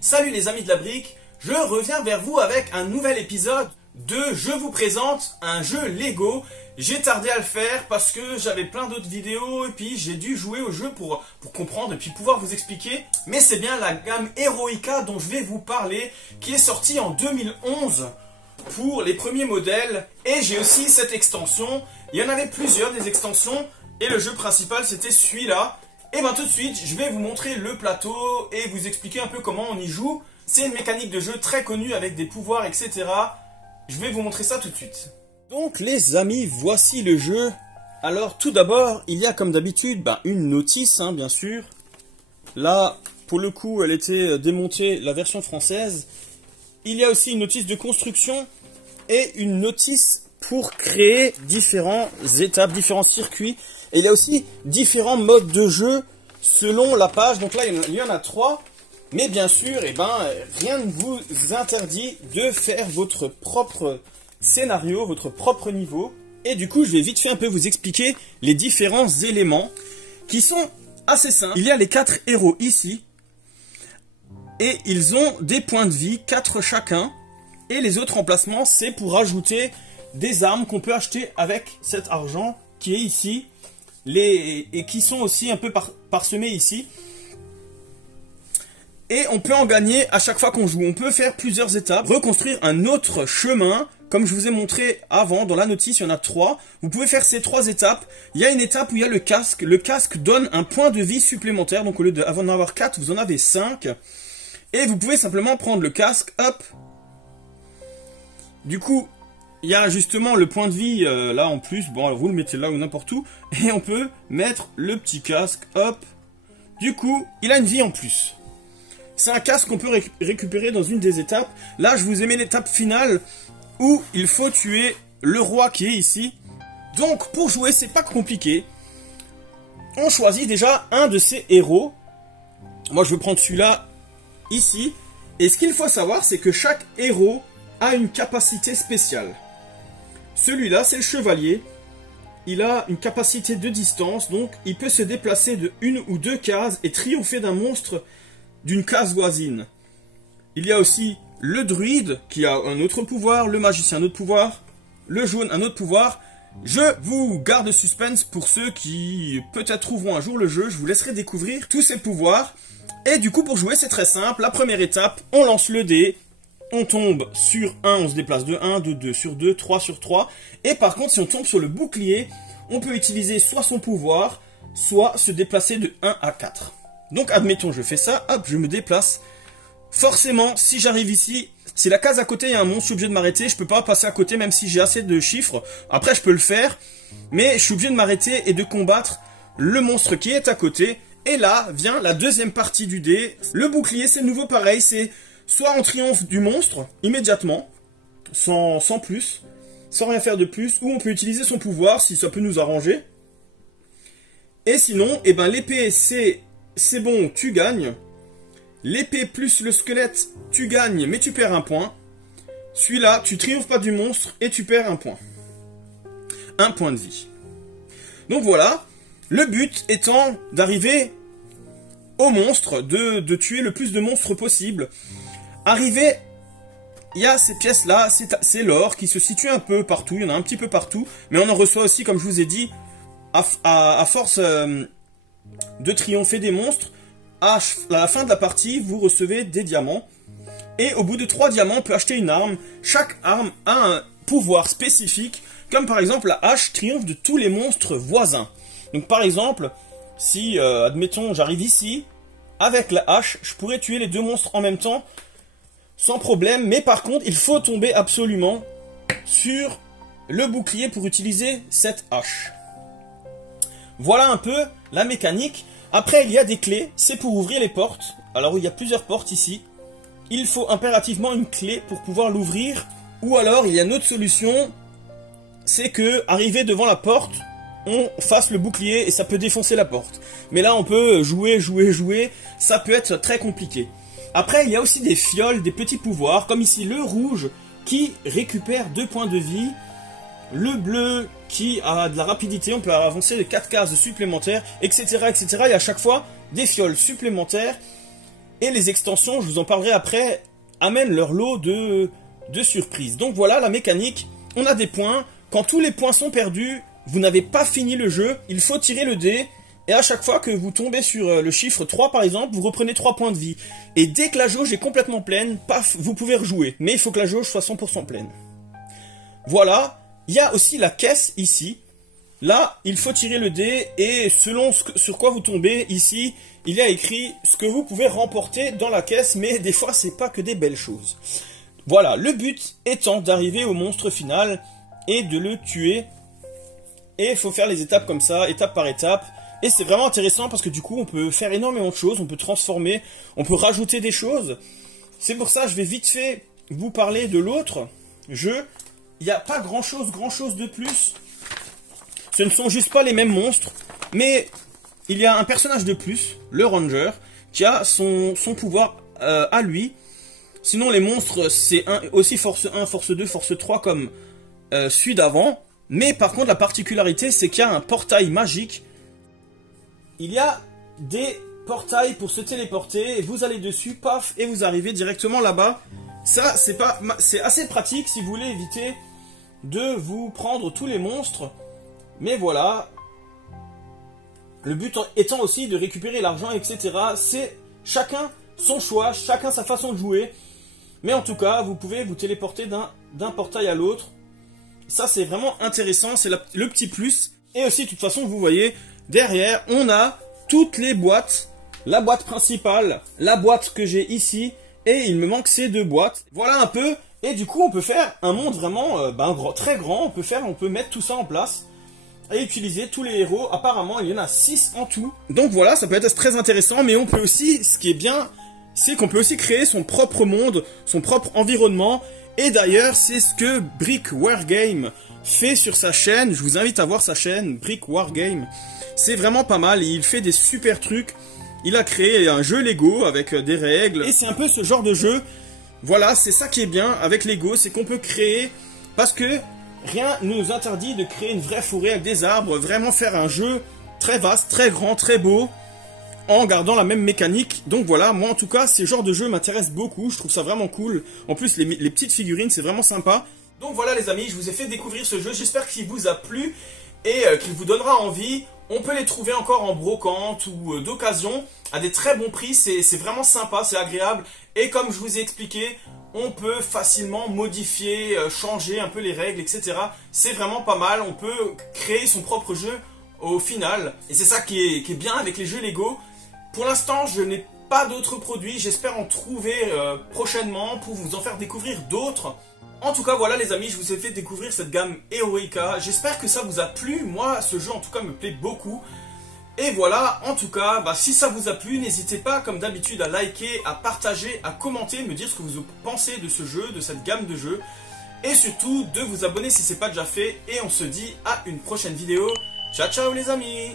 Salut les amis de la brique, je reviens vers vous avec un nouvel épisode de Je vous présente un jeu Lego. J'ai tardé à le faire parce que j'avais plein d'autres vidéos et puis j'ai dû jouer au jeu pour comprendre et puis pouvoir vous expliquer. Mais c'est bien la gamme Heroica dont je vais vous parler qui est sortie en 2011 pour les premiers modèles. Et j'ai aussi cette extension, il y en avait plusieurs des extensions et le jeu principal c'était celui-là. Et bien tout de suite, je vais vous montrer le plateau et vous expliquer un peu comment on y joue. C'est une mécanique de jeu très connue avec des pouvoirs, etc. Je vais vous montrer ça tout de suite. Donc les amis, voici le jeu. Alors tout d'abord, il y a comme d'habitude une notice, bien sûr. Là, pour le coup, elle était démontée, la version française. Il y a aussi une notice de construction et une notice pour créer différentes étapes, différents circuits. Et il y a aussi différents modes de jeu selon la page. Donc là, il y en a 3. Mais bien sûr, rien ne vous interdit de faire votre propre scénario, votre propre niveau. Et du coup, je vais vite fait un peu vous expliquer les différents éléments qui sont assez simples. Il y a les 4 héros ici. Et ils ont des points de vie, 4 chacun. Et les autres emplacements, c'est pour ajouter des armes qu'on peut acheter avec cet argent qui est ici. Et qui sont aussi un peu parsemés ici. Et on peut en gagner à chaque fois qu'on joue. On peut faire plusieurs étapes, reconstruire un autre chemin. Comme je vous ai montré avant, dans la notice, il y en a 3. Vous pouvez faire ces 3 étapes. Il y a une étape où il y a le casque. Le casque donne un point de vie supplémentaire. Donc au lieu d'en avoir 4, vous en avez 5. Et vous pouvez simplement prendre le casque, hop. Du coup, il y a justement le point de vie là en plus. Bon, alors vous le mettez là ou n'importe où. Et on peut mettre le petit casque, hop. Du coup, il a une vie en plus. C'est un casque qu'on peut récupérer dans une des étapes. Là, je vous ai mis l'étape finale où il faut tuer le roi qui est ici. Donc, pour jouer, c'est pas compliqué. On choisit déjà un de ces héros. Moi, je vais prendre celui-là ici. Et ce qu'il faut savoir, c'est que chaque héros a une capacité spéciale. Celui-là, c'est le chevalier. Il a une capacité de distance, donc il peut se déplacer de 1 ou 2 cases et triompher d'un monstre d'une case voisine. Il y a aussi le druide qui a un autre pouvoir, le magicien un autre pouvoir, le jaune un autre pouvoir. Je vous garde suspense pour ceux qui peut-être trouveront un jour le jeu. Je vous laisserai découvrir tous ces pouvoirs. Et du coup, pour jouer, c'est très simple. La première étape, on lance le dé. On tombe sur 1, on se déplace de 1, de 2 sur 2, 3 sur 3. Et par contre, si on tombe sur le bouclier, on peut utiliser soit son pouvoir, soit se déplacer de 1 à 4. Donc admettons, je fais ça, hop, je me déplace. Forcément, si j'arrive ici, si la case à côté il y a un monstre, je suis obligé de m'arrêter. Je peux pas passer à côté même si j'ai assez de chiffres. Après, je peux le faire, mais je suis obligé de m'arrêter et de combattre le monstre qui est à côté. Et là vient la deuxième partie du dé. Le bouclier, c'est nouveau pareil, c'est soit on triomphe du monstre immédiatement, sans plus, sans rien faire de plus, ou on peut utiliser son pouvoir si ça peut nous arranger. Et sinon, l'épée c'est bon, tu gagnes. L'épée plus le squelette, tu gagnes, mais tu perds un point. Celui-là, tu triomphes pas du monstre et tu perds un point. Un point de vie. Donc voilà, le but étant d'arriver au monstre, de tuer le plus de monstres possible. Arriver, il y a ces pièces-là, c'est l'or qui se situe un peu partout, il y en a un petit peu partout, mais on en reçoit aussi, comme je vous ai dit, à force de triompher des monstres, à la fin de la partie, vous recevez des diamants. Et au bout de 3 diamants, on peut acheter une arme. Chaque arme a un pouvoir spécifique, comme par exemple la hache triomphe de tous les monstres voisins. Donc par exemple, si, admettons, j'arrive ici, avec la hache, je pourrais tuer les 2 monstres en même temps, sans problème. Mais par contre, il faut tomber absolument sur le bouclier pour utiliser cette hache. Voilà un peu la mécanique. Après, il y a des clés, c'est pour ouvrir les portes. Alors, il y a plusieurs portes ici. Il faut impérativement une clé pour pouvoir l'ouvrir. Ou alors, il y a une autre solution, c'est que, arrivé devant la porte, on fasse le bouclier et ça peut défoncer la porte. Mais là, on peut jouer, ça peut être très compliqué. Après, il y a aussi des fioles, des petits pouvoirs, comme ici le rouge, qui récupère 2 points de vie. Le bleu qui a de la rapidité, on peut avancer de 4 cases supplémentaires, etc., etc. Et à chaque fois, des fioles supplémentaires. Et les extensions, je vous en parlerai après, amènent leur lot de surprises. Donc voilà la mécanique, on a des points, quand tous les points sont perdus, vous n'avez pas fini le jeu, il faut tirer le dé, et à chaque fois que vous tombez sur le chiffre 3 par exemple, vous reprenez 3 points de vie. Et dès que la jauge est complètement pleine, paf, vous pouvez rejouer. Mais il faut que la jauge soit 100% pleine. Voilà, il y a aussi la caisse ici. Là, il faut tirer le dé et selon sur quoi vous tombez, ici, il y a écrit ce que vous pouvez remporter dans la caisse, mais des fois, c'est pas que des belles choses. Voilà, le but étant d'arriver au monstre final et de le tuer. Et il faut faire les étapes comme ça, étape par étape. Et c'est vraiment intéressant parce que du coup, on peut faire énormément de choses, on peut transformer, on peut rajouter des choses. C'est pour ça, je vais vite fait vous parler de l'autre jeu. Il n'y a pas grand chose de plus. Ce ne sont juste pas les mêmes monstres, mais il y a un personnage de plus, le Ranger, qui a son pouvoir à lui. Sinon, les monstres, c'est aussi force 1, force 2, force 3 comme celui d'avant. Mais par contre, la particularité, c'est qu'il y a un portail magique. Il y a des portails pour se téléporter, vous allez dessus, paf, et vous arrivez directement là-bas. Ça, c'est assez pratique si vous voulez éviter de vous prendre tous les monstres. Mais voilà. Le but étant aussi de récupérer l'argent, etc. C'est chacun son choix, chacun sa façon de jouer. Mais en tout cas, vous pouvez vous téléporter d'un portail à l'autre. Ça, c'est vraiment intéressant, c'est le petit plus. Et aussi, de toute façon, vous voyez, derrière, on a toutes les boîtes. La boîte principale, la boîte que j'ai ici, et il me manque ces 2 boîtes. Voilà un peu, et du coup, on peut faire un monde vraiment très grand. On peut mettre tout ça en place et utiliser tous les héros. Apparemment, il y en a 6 en tout. Donc voilà, ça peut être très intéressant, mais on peut aussi, ce qui est bien, c'est qu'on peut aussi créer son propre monde, son propre environnement. Et d'ailleurs, c'est ce que Brick Wargame fait sur sa chaîne. Je vous invite à voir sa chaîne, Brick Wargame. C'est vraiment pas mal, il fait des super trucs. Il a créé un jeu Lego avec des règles. Et c'est un peu ce genre de jeu. Voilà, c'est ça qui est bien avec Lego, c'est qu'on peut créer... Parce que rien ne nous interdit de créer une vraie forêt avec des arbres. Vraiment faire un jeu très vaste, très grand, très beau. En gardant la même mécanique. Donc voilà, moi en tout cas, ces genres de jeux m'intéressent beaucoup. Je trouve ça vraiment cool. En plus, les petites figurines, c'est vraiment sympa. Donc voilà les amis, je vous ai fait découvrir ce jeu. J'espère qu'il vous a plu et qu'il vous donnera envie. On peut les trouver encore en brocante ou d'occasion à des très bons prix. C'est vraiment sympa, c'est agréable. Et comme je vous ai expliqué, on peut facilement modifier, changer un peu les règles, etc. C'est vraiment pas mal. On peut créer son propre jeu au final. Et c'est ça qui est bien avec les jeux Lego. Pour l'instant, je n'ai pas d'autres produits. J'espère en trouver prochainement pour vous en faire découvrir d'autres. En tout cas, voilà les amis, je vous ai fait découvrir cette gamme Eoica. J'espère que ça vous a plu. Moi, ce jeu en tout cas me plaît beaucoup. Et voilà, en tout cas, si ça vous a plu, n'hésitez pas comme d'habitude à liker, à partager, à commenter, me dire ce que vous pensez de ce jeu, de cette gamme de jeux. Et surtout, de vous abonner si ce n'est pas déjà fait. Et on se dit à une prochaine vidéo. Ciao, ciao les amis!